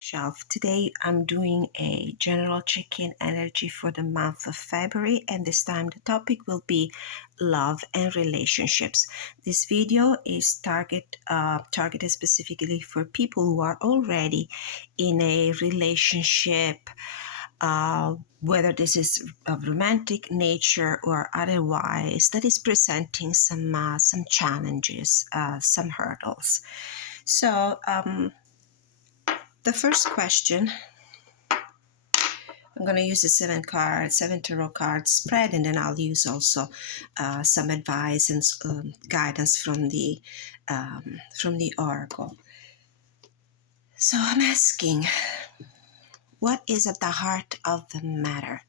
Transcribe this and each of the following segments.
Shelf. Today I'm doing a general check-in energy for the month of February, and this time the topic will be love and relationships. This video is targeted specifically for people who are already in a relationship, whether this is of romantic nature or otherwise, that is presenting some challenges, some hurdles. So the first question, I'm going to use the seven tarot card spread, and then I'll use also some advice and guidance from the oracle. So I'm asking, what is at the heart of the matter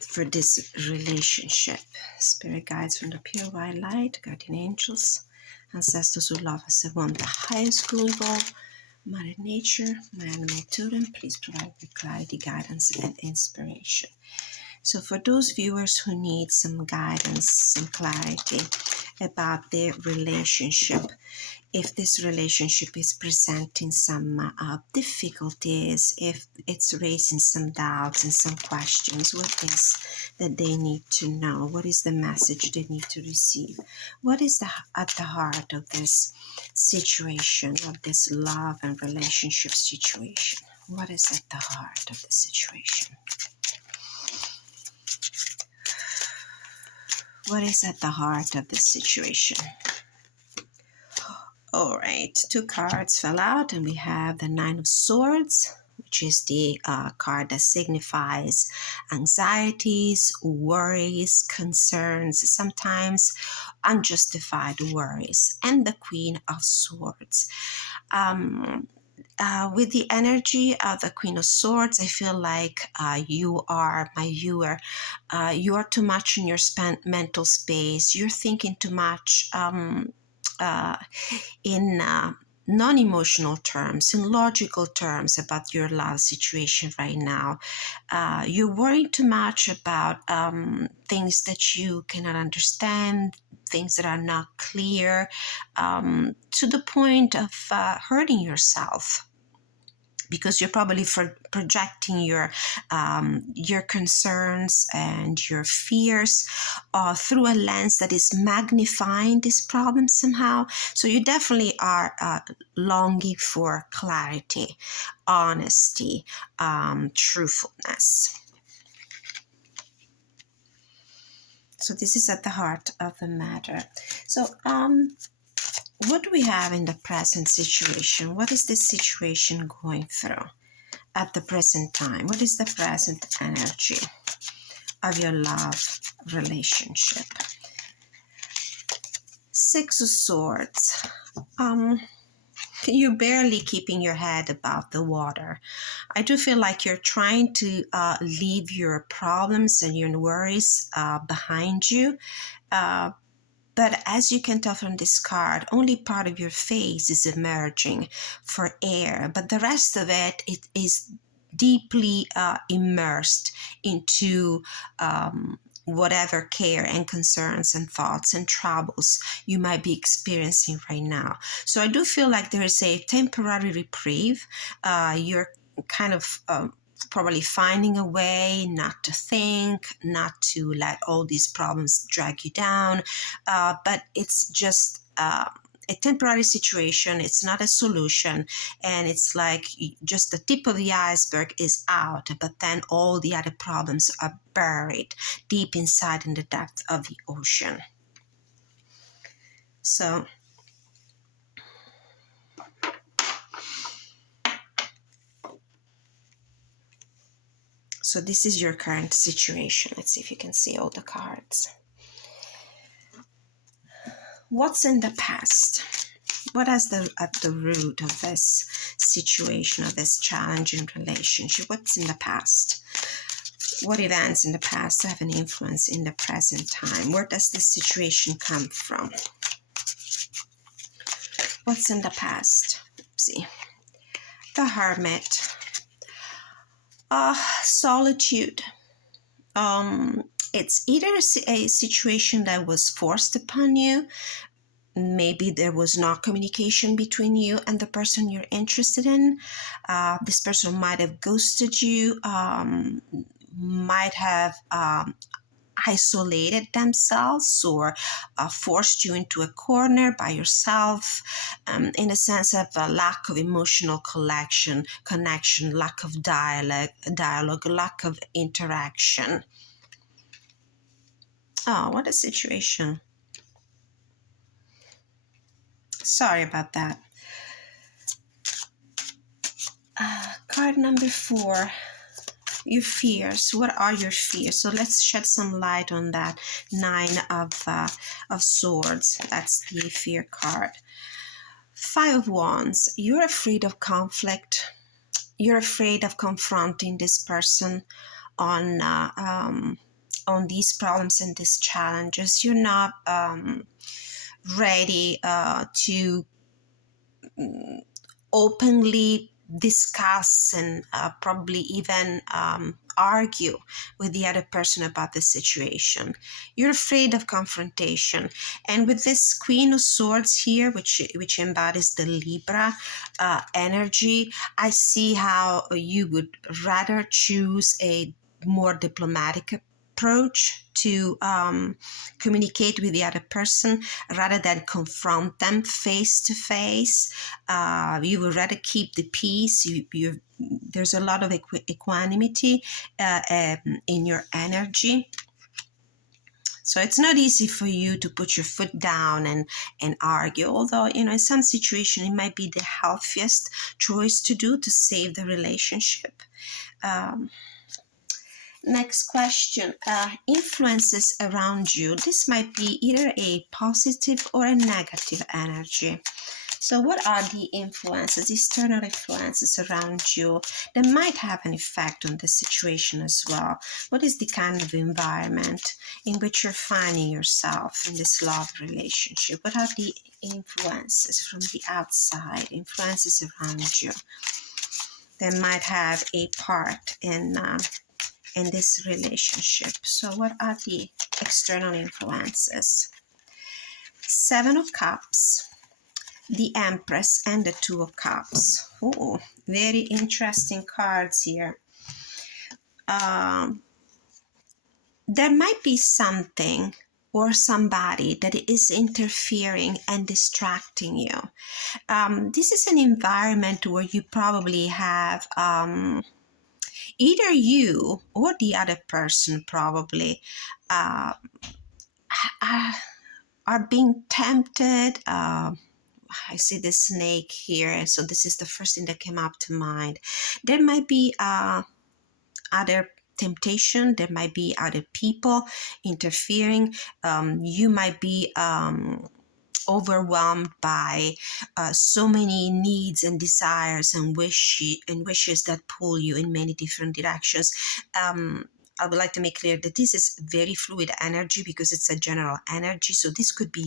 for this relationship? Spirit guides from the pure white light, guardian angels, ancestors who love us and want the highest good of all, Mother Nature, my animal totem, please provide me clarity, guidance, and inspiration. So for those viewers who need some guidance, some clarity about their relationship, if this relationship is presenting some difficulties, if it's raising some doubts and some questions, what is that they need to know? What is the message they need to receive? What is at the heart of this situation, of this love and relationship situation? What is at the heart of the situation? What is at the heart of the situation? All right, two cards fell out, and we have the Nine of Swords, which is the card that signifies anxieties, worries, concerns, sometimes unjustified worries, and the Queen of Swords. With the energy of the Queen of Swords, I feel like you are, my viewer, you are too much in your mental space. You're thinking too much in non-emotional terms, in logical terms about your love situation right now. You're worrying too much about things that you cannot understand, things that are not clear, to the point of hurting yourself, because you're probably projecting your concerns and your fears through a lens that is magnifying this problem somehow. So you definitely are longing for clarity, honesty, truthfulness. So this is at the heart of the matter. So what do we have in the present situation? What is this situation going through at the present time? What is the present energy of your love relationship? Six of Swords. You're barely keeping your head above the water. I do feel like you're trying to leave your problems and your worries behind you. But as you can tell from this card, only part of your face is emerging for air, but the rest of it is deeply immersed into whatever care and concerns and thoughts and troubles you might be experiencing right now. So I do feel like there is a temporary reprieve. You're kind of probably finding a way not to think, not to let all these problems drag you down, but it's just a temporary situation. It's not a solution, and it's like just the tip of the iceberg is out, but then all the other problems are buried deep inside in the depth of the ocean. So this is your current situation. Let's see if you can see all the cards. What's in the past? What is at the root of this situation, of this challenging relationship? What's in the past? What events in the past have an influence in the present time? Where does this situation come from? What's in the past? See, the Hermit. Solitude. It's either a situation that was forced upon you, Maybe there was not communication between you and the person you're interested in. This person might have ghosted you, might have isolated themselves, or forced you into a corner by yourself, in a sense of a lack of emotional connection, lack of dialogue, lack of interaction. Oh, what a situation. Sorry about that. Card number 4, your fears. What are your fears? So let's shed some light on that. 9 of Swords. That's the fear card. 5 of Wands. You're afraid of conflict. You're afraid of confronting this person on these problems and these challenges. You're not ready to openly discuss and probably even argue with the other person about the situation. You're afraid of confrontation. And with this Queen of Swords here, which embodies the Libra energy, I see how you would rather choose a more diplomatic approach to communicate with the other person rather than confront them face to face. You would rather keep the peace. There's a lot of equanimity in your energy. So it's not easy for you to put your foot down and argue, although, in some situation, it might be the healthiest choice to do to save the relationship. Next question. Influences around you. This might be either a positive or a negative energy. So what are the influences, external influences around you that might have an effect on the situation as well? What is the kind of environment in which you're finding yourself in this love relationship? What are the influences from the outside, influences around you that might have a part in this relationship? So what are the external influences? 7 of Cups, the Empress, and the 2 of Cups. Oh, very interesting cards here. There might be something or somebody that is interfering and distracting you. This is an environment where you probably have either you or the other person probably are being tempted. I see the snake here, so this is the first thing that came up to mind. There might be other temptation. There might be other people interfering. You might be overwhelmed by so many needs and desires and wishes that pull you in many different directions. I would like to make clear that this is very fluid energy because it's a general energy. So this could be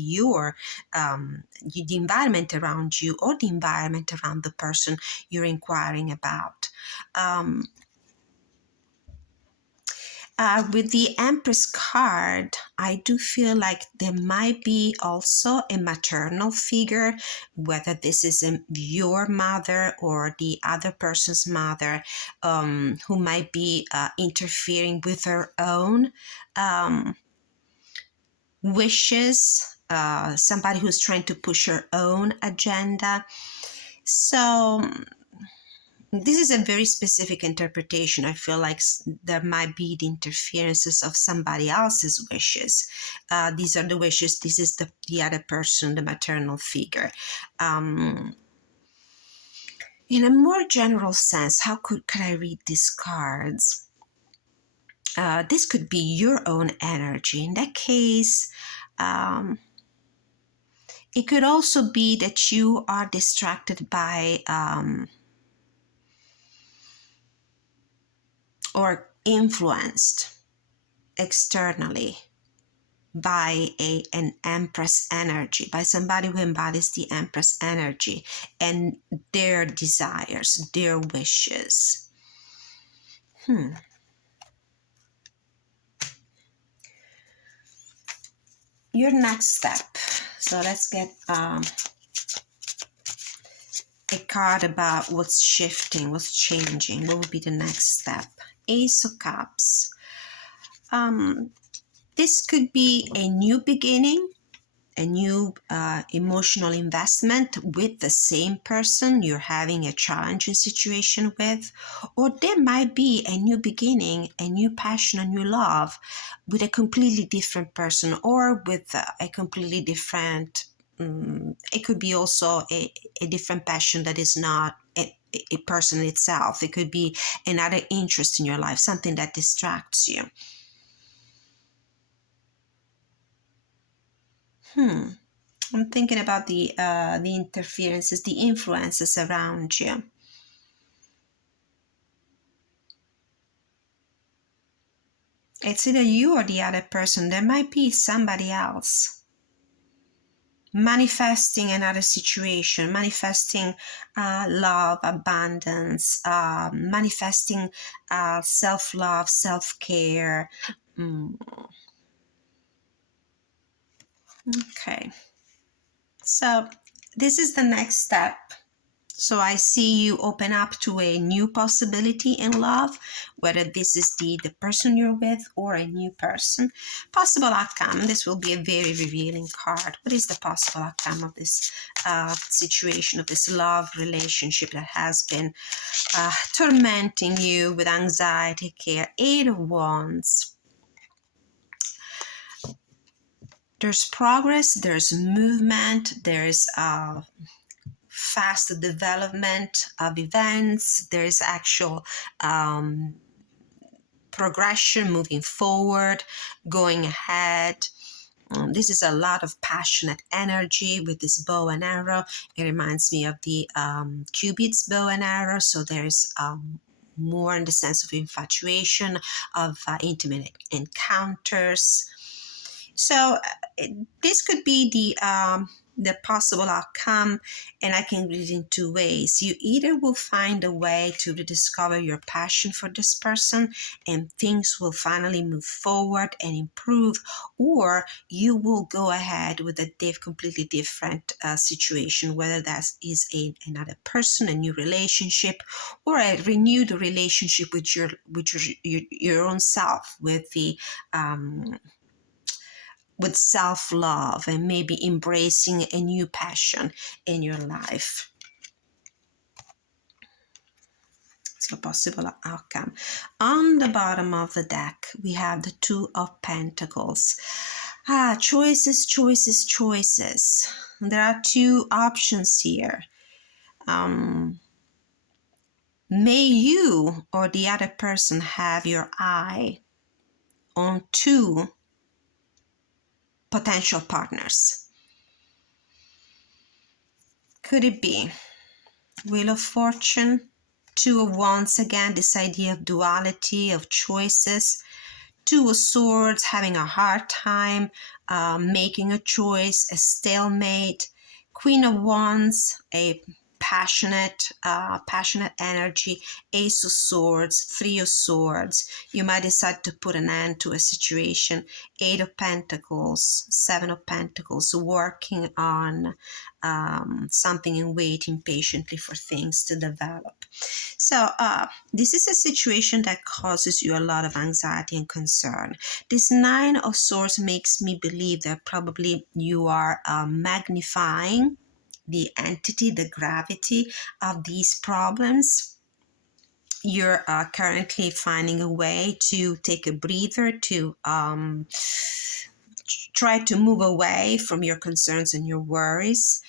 the environment around you or the environment around the person you're inquiring about. With the Empress card, I do feel like there might be also a maternal figure, whether this is your mother or the other person's mother, who might be interfering with her own wishes, somebody who's trying to push her own agenda. So this is a very specific interpretation. I feel like there might be the interferences of somebody else's wishes. These are the wishes. This is the other person, the maternal figure. In a more general sense, how could I read these cards? This could be your own energy. In that case, it could also be that you are distracted by or influenced externally by an Empress energy, by somebody who embodies the Empress energy and their desires, their wishes. Hmm. your next step. So let's get a card about what's shifting, what's changing. What would be the next step? Ace of Cups. This could be a new beginning, a new emotional investment with the same person you're having a challenging situation with, or there might be a new beginning, a new passion, a new love with a completely different person, or with a completely different, it could be also a different passion that is not a person itself. It could be another interest in your life, something that distracts you. I'm thinking about the interferences, the influences around you. It's either you or the other person. There might be somebody else manifesting another situation, manifesting love, abundance, manifesting self-love, self-care. Okay. So this is the next step. So I see you open up to a new possibility in love, whether this is the person you're with or a new person. Possible outcome. This will be a very revealing card. What is the possible outcome of this situation, of this love relationship that has been tormenting you with anxiety, care? 8 of Wands. There's progress, there's movement, there's fast development of events. There is actual progression, moving forward, going ahead. This is a lot of passionate energy with this bow and arrow. It reminds me of the Cupid's bow and arrow. So there's more in the sense of infatuation, of intimate encounters. So this could be the possible outcome, and I can read it in 2 ways. You either will find a way to rediscover your passion for this person and things will finally move forward and improve, or you will go ahead with a completely different situation, whether that is another person, a new relationship, or a renewed relationship with your own self, with self-love, and maybe embracing a new passion in your life. So possible outcome. On the bottom of the deck, we have the 2 of Pentacles. Choices, choices, choices. There are 2 options here. May you or the other person have your eye on 2 potential partners. Could it be Wheel of Fortune, 2 of Wands again, this idea of duality, of choices, 2 of Swords, having a hard time making a choice, a stalemate, Queen of Wands, a passionate energy, Ace of Swords, 3 of Swords. You might decide to put an end to a situation. 8 of Pentacles, 7 of Pentacles, working on something and waiting patiently for things to develop. So this is a situation that causes you a lot of anxiety and concern. This 9 of Swords makes me believe that probably you are magnifying the entity, the gravity of these problems. You're currently finding a way to take a breather, to try to move away from your concerns and your worries.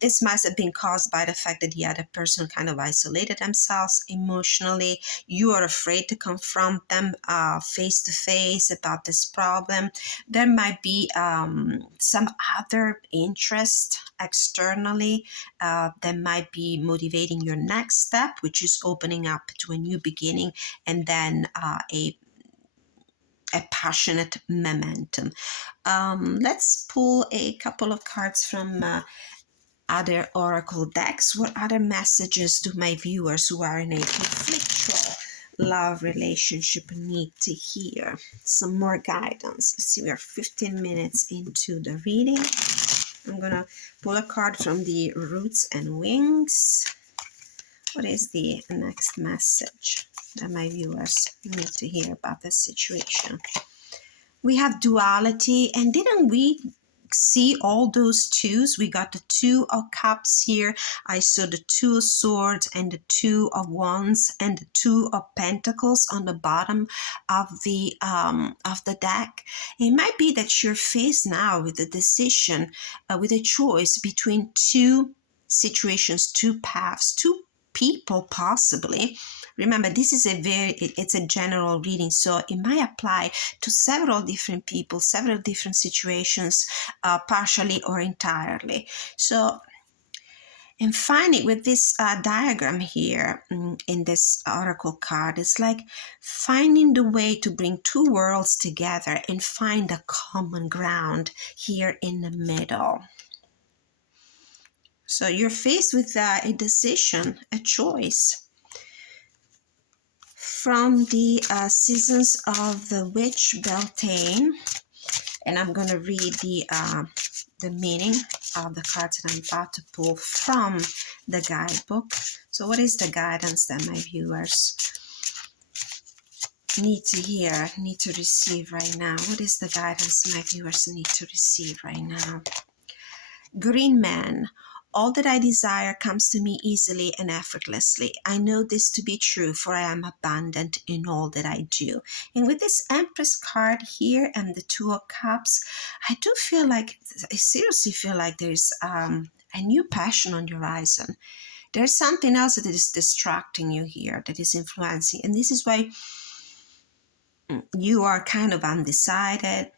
This must have been caused by the fact that the other person kind of isolated themselves emotionally. You are afraid to confront them face to face about this problem. There might be some other interest externally that might be motivating your next step, which is opening up to a new beginning, and then a passionate momentum. Let's pull a couple of cards from other oracle decks. What other messages do my viewers who are in a conflictual love relationship need to hear some more guidance? Let's see, we are 15 minutes into the reading. I'm gonna pull a card from the Roots and Wings. What is the next message that my viewers need to hear about this situation? We have duality, and didn't we see all those twos? We got the Two of Cups here. I saw the Two of Swords and the Two of Wands and the Two of Pentacles on the bottom of the deck. It might be that you're faced now with a decision, with a choice between two situations, two paths, two people possibly. Remember, this is it's a general reading, so it might apply to several different people, several different situations, partially or entirely. So, and finally, with this diagram here in this oracle card, it's like finding the way to bring two worlds together and find a common ground here in the middle. So you're faced with a decision, a choice. From the Seasons of the Witch Beltane, and I'm going to read the meaning of the cards that I'm about to pull from the guidebook. So what is the guidance that my viewers need to hear, need to receive right now? What is the guidance my viewers need to receive right now? Green Man. All that I desire comes to me easily and effortlessly. I know this to be true, for I am abundant in all that I do. And with this Empress card here and the Two of Cups, I seriously feel like there's a new passion on the horizon. There's something else that is distracting you here, that is influencing. And this is why you are kind of undecided.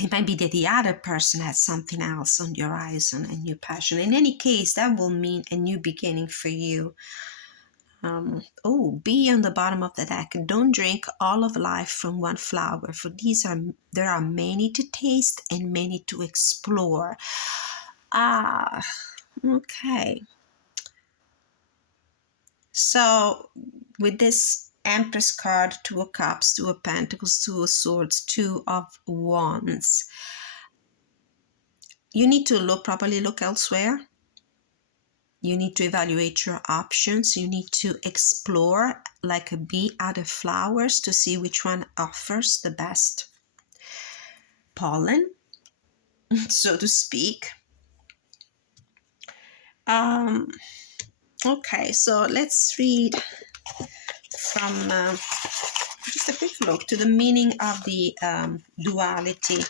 It might be that the other person has something else on the horizon, a new passion. In any case, that will mean a new beginning for you. Be on the bottom of the deck. Don't drink all of life from one flower, for there are many to taste and many to explore. Okay. So with this Empress card, Two of Cups, Two of Pentacles, Two of Swords, Two of Wands, you need to properly look elsewhere. You need to evaluate your options. You need to explore like a bee other flowers to see which one offers the best pollen, so to speak. Okay, so let's read from just a quick look to the meaning of the duality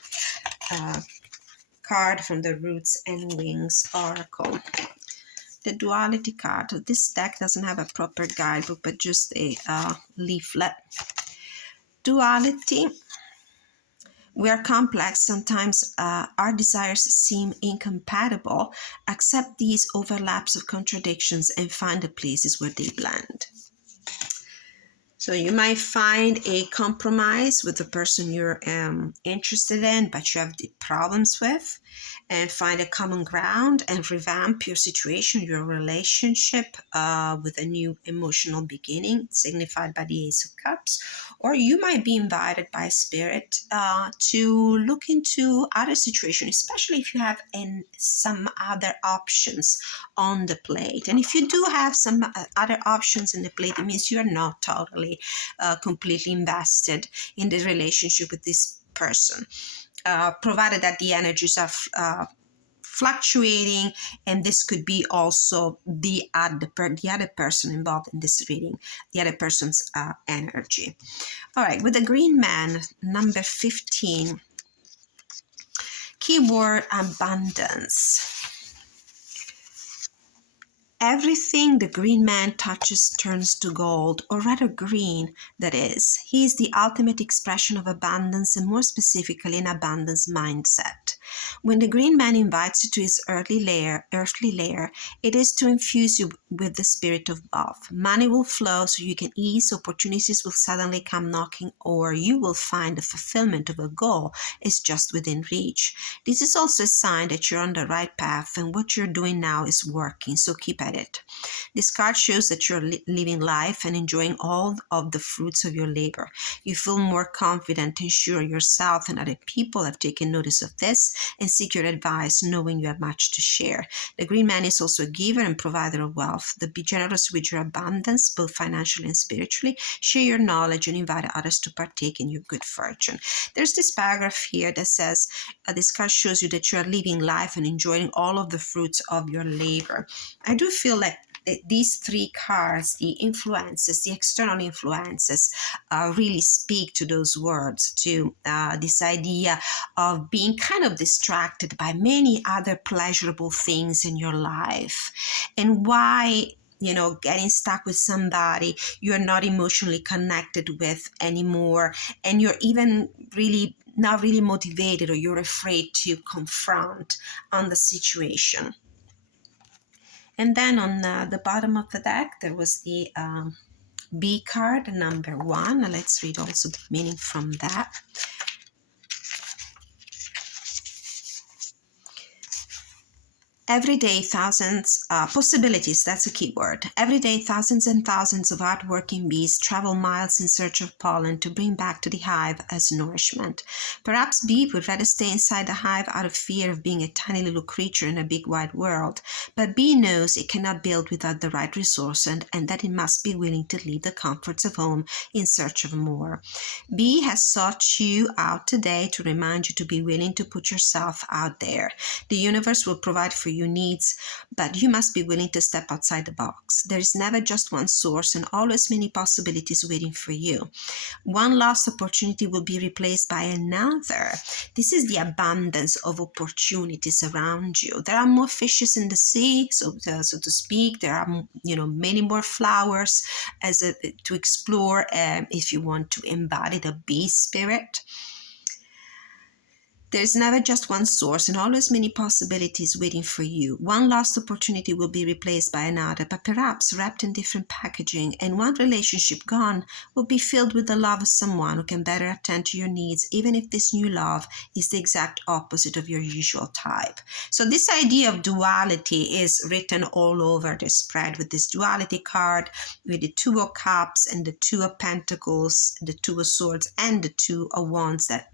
card from the Roots and Wings oracle. The duality card. This deck doesn't have a proper guidebook, but just a leaflet. Duality. We are complex. Sometimes our desires seem incompatible. Accept these overlaps of contradictions and find the places where they blend. So you might find a compromise with the person you're interested in, but you have the problems with, and find a common ground and revamp your situation, your relationship with a new emotional beginning, signified by the Ace of Cups. Or you might be invited by Spirit to look into other situations, especially if you have some other options on the plate. And if you do have some other options in the plate, it means you are not totally completely invested in the relationship with this person, provided that the energies are fluctuating, and this could be also the other person involved in this reading, the other person's energy. All right, with the Green Man, number 15, keyword abundance. Everything the Green Man touches turns to gold, or rather green, that is. He is the ultimate expression of abundance, and more specifically, an abundance mindset. When the Green Man invites you to his earthly lair, it is to infuse you with the spirit of wealth. Money will flow so you can ease, opportunities will suddenly come knocking, or you will find the fulfillment of a goal is just within reach. This is also a sign that you're on the right path and what you're doing now is working, so keep at it. This card shows that you're living life and enjoying all of the fruits of your labor. You feel more confident and sure yourself, and other people have taken notice of this and seek your advice, knowing you have much to share. The green man is also a giver and provider of wealth. Be generous with your abundance, both financially and spiritually. Share your knowledge and invite others to partake in your good fortune. There's this paragraph here that says, this card shows you that you are living life and enjoying all of the fruits of your labor. I do feel like these three cards, the influences, the external influences, really speak to those words, to this idea of being kind of distracted by many other pleasurable things in your life, and why getting stuck with somebody you're not emotionally connected with anymore, and you're even really not really motivated, or you're afraid to confront on the situation. And then on the bottom of the deck, there was the B card, number 1. Let's read also the meaning from that. Every day, thousands, possibilities, that's a key word. Every day, thousands and thousands of hardworking bees travel miles in search of pollen to bring back to the hive as nourishment. Perhaps bee would rather stay inside the hive out of fear of being a tiny little creature in a big wide world. But bee knows it cannot build without the right resource, and that it must be willing to leave the comforts of home in search of more. Bee has sought you out today to remind you to be willing to put yourself out there. The universe will provide for you needs, but you must be willing to step outside the box. There is never just one source, and always many possibilities waiting for you. One lost opportunity will be replaced by another. This is the abundance of opportunities around you. There are more fishes in the sea, so to speak. There are many more flowers to explore if you want to embody the bee spirit. There's never just one source, and always many possibilities waiting for you. One lost opportunity will be replaced by another, but perhaps wrapped in different packaging, and one relationship gone will be filled with the love of someone who can better attend to your needs, even if this new love is the exact opposite of your usual type. So this idea of duality is written all over the spread, with this duality card, with the Two of Cups and the Two of Pentacles, the Two of Swords, and the Two of Wands that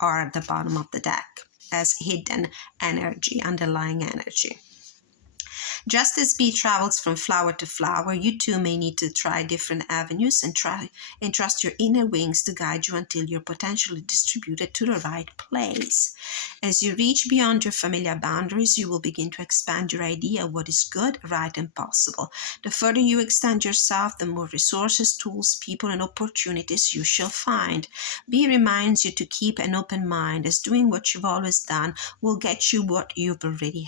are at the bottom of the deck as hidden energy, underlying energy. Just as bee travels from flower to flower, you too may need to try different avenues and trust your inner wings to guide you until you're potentially distributed to the right place. As you reach beyond your familiar boundaries, you will begin to expand your idea of what is good, right, and possible. The further you extend yourself, the more resources, tools, people, and opportunities you shall find. Bee reminds you to keep an open mind, as doing what you've always done will get you what you already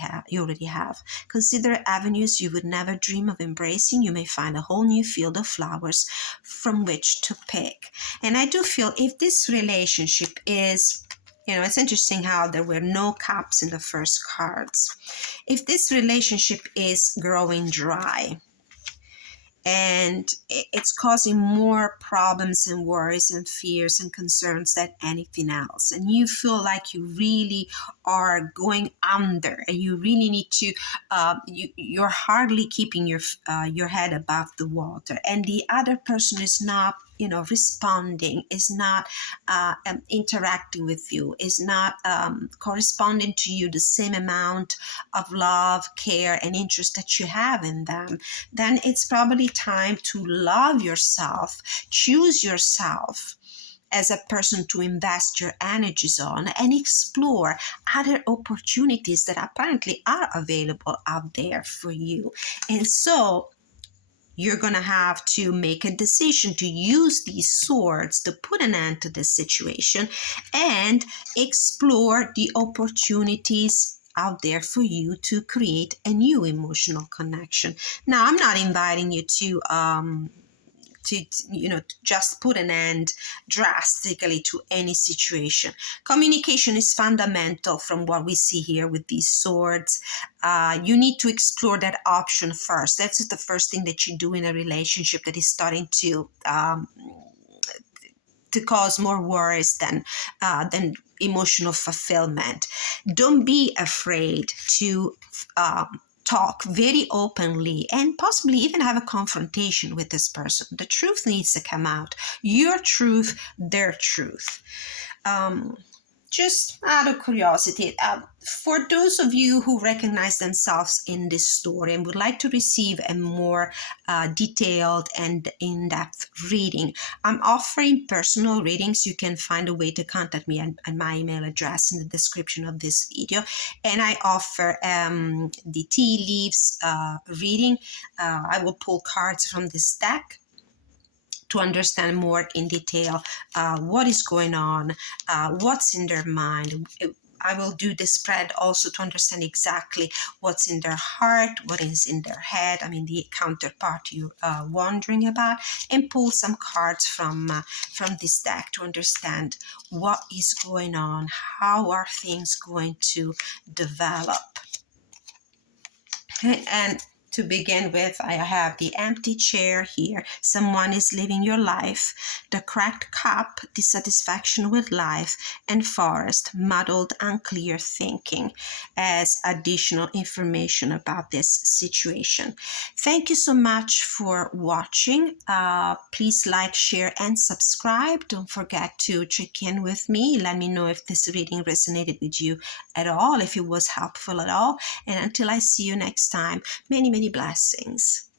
have. Consider avenues you would never dream of embracing. You may find a whole new field of flowers from which to pick. And I do feel if this relationship is, it's interesting how there were no cups in the first cards. If this relationship is growing dry, and it's causing more problems and worries and fears and concerns than anything else, and you feel like you really are going under, and you really need to you're hardly keeping your head above the water, and the other person is not responding, is not interacting with you, is not corresponding to you the same amount of love, care, and interest that you have in them, then it's probably time to love yourself, choose yourself as a person to invest your energies on, and explore other opportunities that apparently are available out there for you. And so you're going to have to make a decision to use these swords to put an end to this situation and explore the opportunities out there for you to create a new emotional connection. Now, I'm not inviting you to just put an end drastically to any situation. Communication is fundamental from what we see here with these swords. You need to explore that option first. That's the first thing that you do in a relationship that is starting to cause more worries than emotional fulfillment. Don't be afraid to talk very openly and possibly even have a confrontation with this person. The truth needs to come out. Your truth, their truth. Just out of curiosity, for those of you who recognize themselves in this story and would like to receive a more detailed and in-depth reading, I'm offering personal readings. You can find a way to contact me at my email address in the description of this video. And I offer the tea leaves reading. I will pull cards from this deck to understand more in detail what is going on, what's in their mind. I will do the spread also to understand exactly what's in their heart, what is in their head, I mean the counterpart you're wondering about, and pull some cards from this deck to understand what is going on, how are things going to develop. And to begin with, I have the empty chair here. Someone is living your life. The cracked cup, dissatisfaction with life, and forest, muddled, unclear thinking as additional information about this situation. Thank you so much for watching. Please like, share, and subscribe. Don't forget to check in with me. Let me know if this reading resonated with you at all, if it was helpful at all. And until I see you next time, many, many blessings.